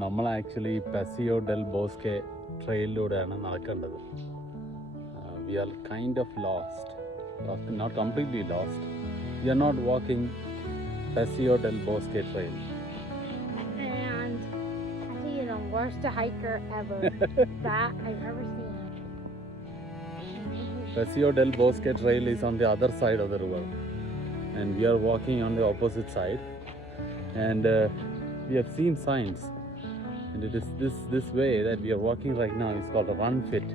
നമ്മൾ ആക്ച്വലി പെസിയോ del Bosque ട്രെയിലിലൂടെയാണ് നടക്കേണ്ടത്. We are kind of lost, not completely lost. We are not walking Paseo del Bosque trail. And I think you're the worst hiker ever that I've ever seen. Paseo del Bosque trail is on the other side of the river, and we are walking on the opposite side. And we have seen signs, and it is this way that we are walking right now is called a run fit.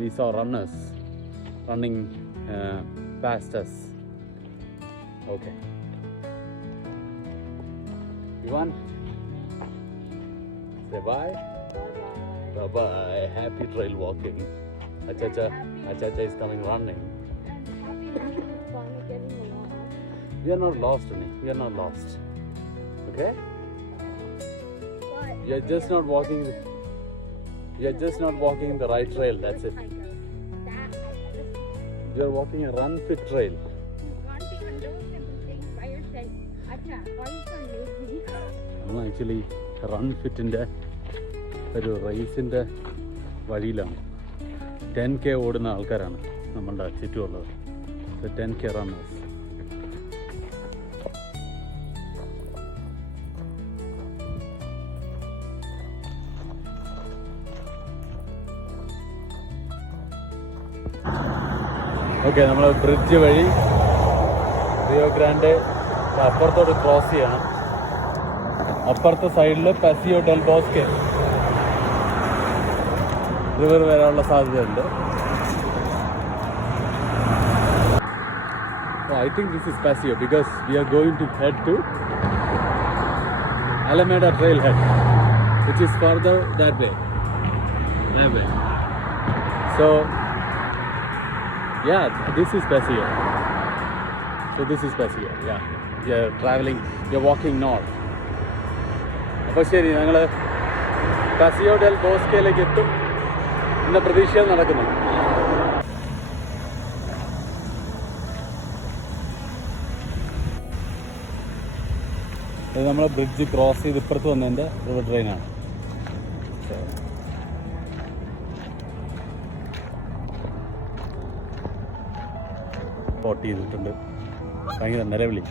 We saw runners running past us. Okay, Ivan, say bye. Bye bye. Happy trail walking. Achacha is coming running. We are not lost, Annie. We are not lost. Okay? We are just not walking. We are just not walking the right trail. That's it. We are walking a run fit trail. നമ്മൾ actually run ഫിറ്റിൻ്റെ ഒരു റേസിൻ്റെ വഴിയിലാണ്. 10K ഓടുന്ന ആൾക്കാരാണ് നമ്മളുടെ ചുറ്റുമുള്ളത്. 10K runners. Okay, നമ്മൾ ബ്രിഡ്ജ് വഴി റിയോ ഗ്രാൻഡെ അപ്പുറത്തോട്ട് ക്രോസ് ചെയ്യണം. അപ്പുറത്തെ സൈഡിൽ പെസിയോ ഡെൽ ബോസ്കെ റിവർ വരാനുള്ള സാധ്യതയുണ്ട്. I think this is Paseo because we are going to head to Alameda Trailhead, which is further that way. So yeah, this is Paseo. So this is Paseo. Yeah, we are traveling. We are walking north. അപ്പോൾ ശരി, ഞങ്ങൾ പെസിയോ ഡെൽ ബോസ്കയിലേക്ക് എത്തും എന്ന പ്രതീക്ഷയിൽ നടക്കുന്നു. ഇത് നമ്മൾ ബ്രിഡ്ജ് ക്രോസ് ചെയ്ത് ഇപ്പുറത്ത് വന്നതിൻ്റെ റിവർ ട്രെയിനാണ്. സ്പോട്ട് ചെയ്തിട്ടുണ്ട്. ഭയങ്കര നിലവിളി.